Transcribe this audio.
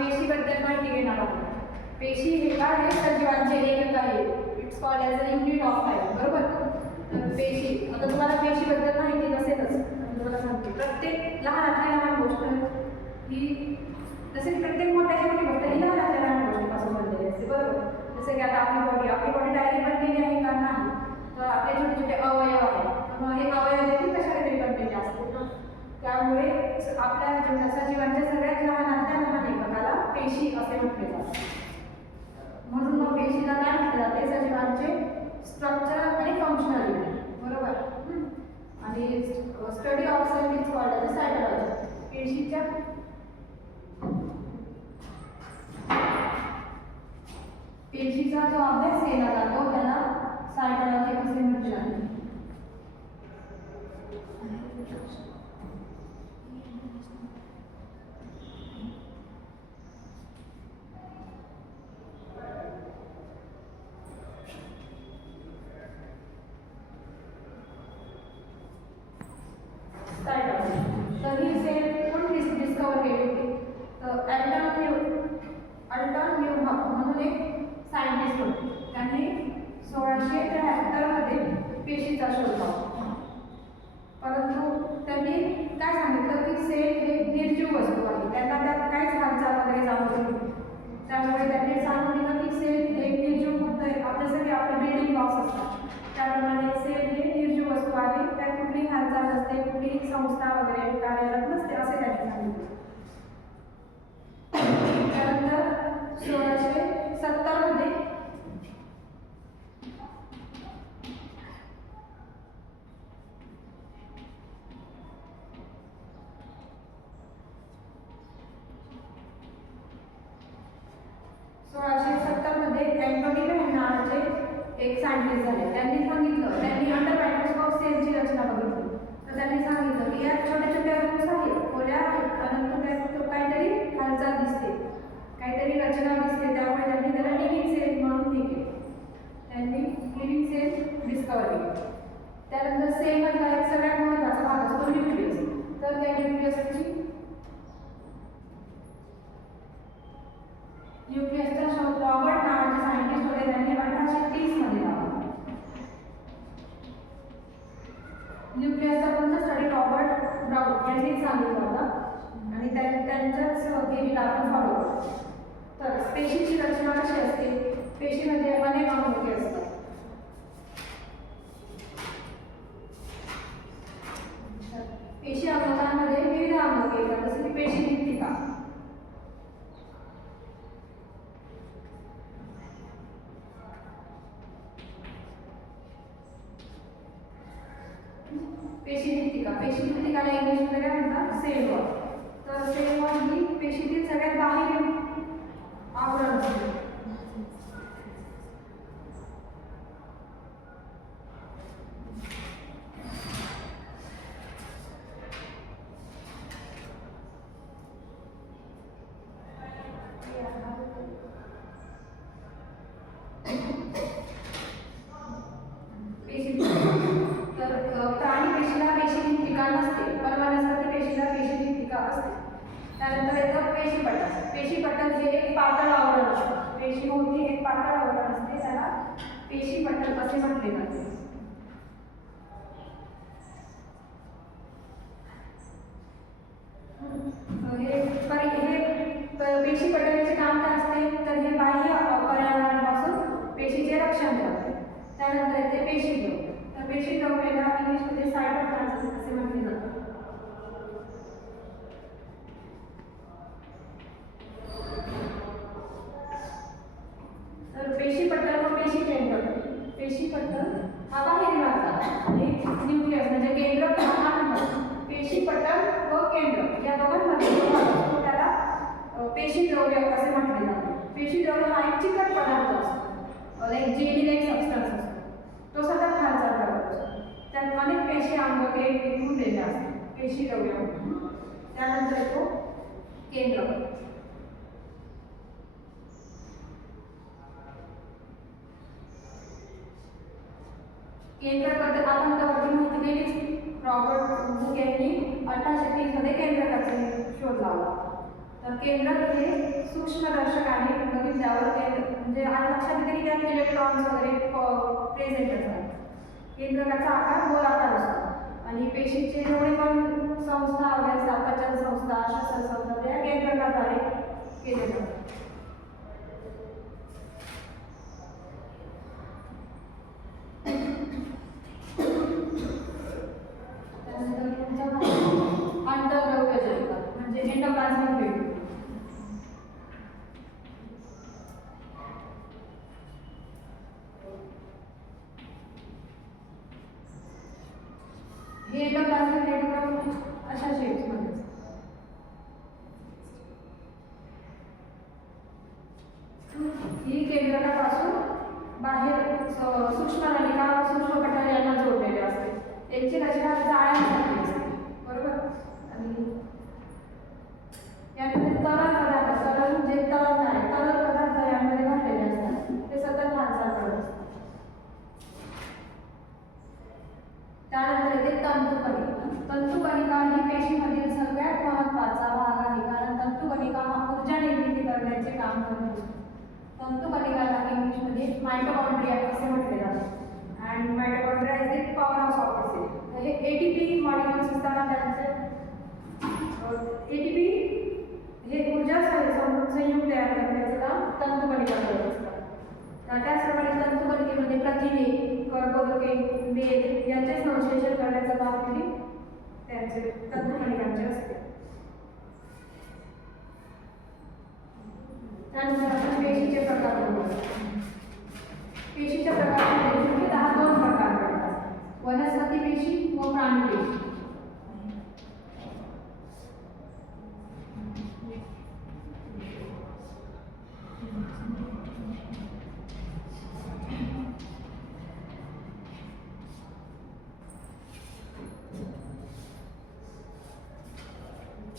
पेशीबद्दल माहिती घेणार आहोत. पेशी हे काय आहे? सजीवांचे एकक आहे. It's called as a unit of life. बरोबर. तर पेशी, आता तुम्हाला पेशीबद्दल माहिती नसेलच, तुम्हाला सांगते. प्रत्येक लहानातली लहान गोष्ट ही, तसेच प्रत्येक मोठ्याची मोठी गोष्ट ही लहानातल्या लहान गोष्टीपासून बनलेली असते. बरोबर. जसं की आता आपली बॉडी डायरेक्ट बनलेली आहे का? नाही. तर आपले छोटे छोटे अवयव आहेत. मग हे अवयव देखील कशाने तरी बनलेले असतात ना. त्यामुळे आपल्या सजीवांच्या सगळ्यात लहानातल्या लहान एककाला पेशी असे म्हटले जाते. म्हणून मग पेशीला काय म्हटलं जाते? सजीवांचे स्ट्रक्चर आणि फंक्शनॅलिटी. बरोबर. आणि study of cell is called as cytology. पेशीच्या पेशीचा जो अभ्यास केला जातो त्याला सायटॉलॉजी असे म्हटले जाते. तर ही सेल कोण डिस्कवर केली होती? तर अल्टन न्यूहॉफ म्हणून एक सायंटिस्ट होते. त्यांनी 1673 मध्ये पेशीचा शोध लावला. परंतु त्यांनी काय सांगितलं की सेल हे निर्जीव वस्तू आहे, त्यांना त्यात काहीच हालचाल वगैरे जाणवत नाही. त्यामुळे त्यांनी सांगून दिलं की सेल हे निर्जीव फक्त आपल्यासाठी आपले बिल्डिंग ब्लॉक्स असतात, त्याप्रमाणे सेल हे निर्जीव वस्तू आहे, त्यात कुठलीही हालचाल नसते, कुठलीही संस्था वगैरे कार्यरत नसते असे त्यांनी सांगितले. त्यानंतर 1670 मध्ये अँटोनी नावाचे एक सायंटिस्ट झाले. त्यांनी सांगितलं, त्यांनी अंडर मायक्रोस्कोप सेलची रचना बघितली. तर त्यांनी सांगितलं की यात छोट्या छोट्या रूम्स आहेत, खोल्या आहेत, परंतु त्यात काहीतरी हालचाल दिसते, काहीतरी रचना दिसते. त्यामुळे त्यांनी त्याला लिव्हिंग सेल म्हणून हे केले. त्यांनी लिव्हिंग सेल डिस्कवर केली. त्यानंतर सेलमधला एक सगळ्यात महत्त्वाचा भाग असतो न्यूक्लियस. तर त्या न्यूक्लियसचा शोध रॉबर्ट नावाचे सायंटिस्ट होते. त्यांनी 1830 मध्ये लावला. न्यूक्लियसचा कोणता स्टडी रॉबर्ट ब्राउन यांनी सांगितलं होता आणि त्यांच्याच थिअरीला आपण फॉलो करतो. तर पेशीची रचना कशी असते? पेशीमध्ये अनेक अंगके असतात. पेशी अंगकांमध्ये विविध अंगके येतात, जसे की पेशी भित्तिका. पेशी भित्तिकाला इंग्लिशमध्ये काय म्हणतात? Cell wall. तर सेल वॉल ही पेशीतील सगळ्यात बाहेरील आवरण असते. प्राणी पेशीला पेशी भित्तिका नसते, पण वनस्पती पेशीला पेशी भित्तिका असते. त्यानंतर येतं पेशीपटल. पेशीपटल हे एक पातळ आवरण असते. पेशीभोवती एक पातळ आवरण असते, त्याला पेशीपटल असे म्हटले जाते. हे पेशीपटलाचे काम काय असते? तर हे बाह्य पर्यावरणापासून पेशीचे रक्षण करते. त्यानंतर येते पेशीद्रव्य. तर पेशीद्रव्याला इंग्लिशमध्ये सायटोप्लाझम असे म्हटले जाते. तर पेशीपटल व पेशी केंद्र. पेशीपटल हा बाहेरील भाग आणि न्यूक्लियस म्हणजे केंद्र पेशीपटल व केंद्र या दोघांमध्ये त्याला पेशीद्रव्य असे म्हटले जाते. पेशीद्रव्य हा एक चिकट पदार्थ असतो, लाईक जेली लाईक सबस्टन्स असतो. तो सतत हालचाल करत असतो. त्यात अनेक पेशी अंगके गुंतलेले असतात पेशीद्रव्य. त्यानंतर येतो केंद्र. केंद्राबद्दल आपण त्यावरती माहिती दिलीच. रॉबर्ट हुक यांनी 1830 मध्ये केंद्रकाचा शोध लावला. तर केंद्रक हे सूक्ष्मदर्शकाने बघितल्यावर म्हणजे आज लक्षात येते की त्यात इलेक्ट्रॉन्स वगैरे प्रेझेंट असतात. केंद्रकाचा आकार गोलाकार असतो आणि पेशीचे जेवढे पण संस्था वगैरे असतात, पचन संस्था, श्वसन संस्था, त्या केंद्रकाद्वारे केले जातात. अंतर्द्रव्यजनक म्हणजे एंडोप्लाझमिक रेटिक्युलम. हे एंडोप्लाझमिक रेटिक्युलम अशा शेप्समध्ये असतात. ही केंद्रकापासून बाहेर सूक्ष्म नलिका सूक्ष्म पटल यांना जोडलेले असते. त्यांची रचना जाळ्यांसारखी असते, बरोबर. आणि यामध्ये तरल पदार्थ, तरल जे तरल आहे, तरल पदार्थ यामध्ये भरलेले असतात, ते सतत हालचाल करत असतात. त्यानंतर येते तंतुकणिका. तंतुकणिका ही पेशीमधील सगळ्यात महत्त्वाचा भाग आहे, कारण तंतुकणिका हा ऊर्जा निर्मिती करण्याचे काम करत असतो. तंतुकणिकाला इंग्लिशमध्ये मायटोकॉन्ड्रिया असे म्हटले जाते. And mitochondria is the power house of the cell. हे एटीपी मॉलिक्युल्स असताना त्यांचे एटीपी हे ऊर्जा संयुग तयार करण्याचं काम तंतुकणिका करत असतात. त्याचप्रमाणे तंतुकणिकेमध्ये प्रथिने, कर्बोदके, मेद यांचे संश्लेषण करण्याचं काम देखील त्यांचे तंतुकणिकांचे असते. त्यानंतर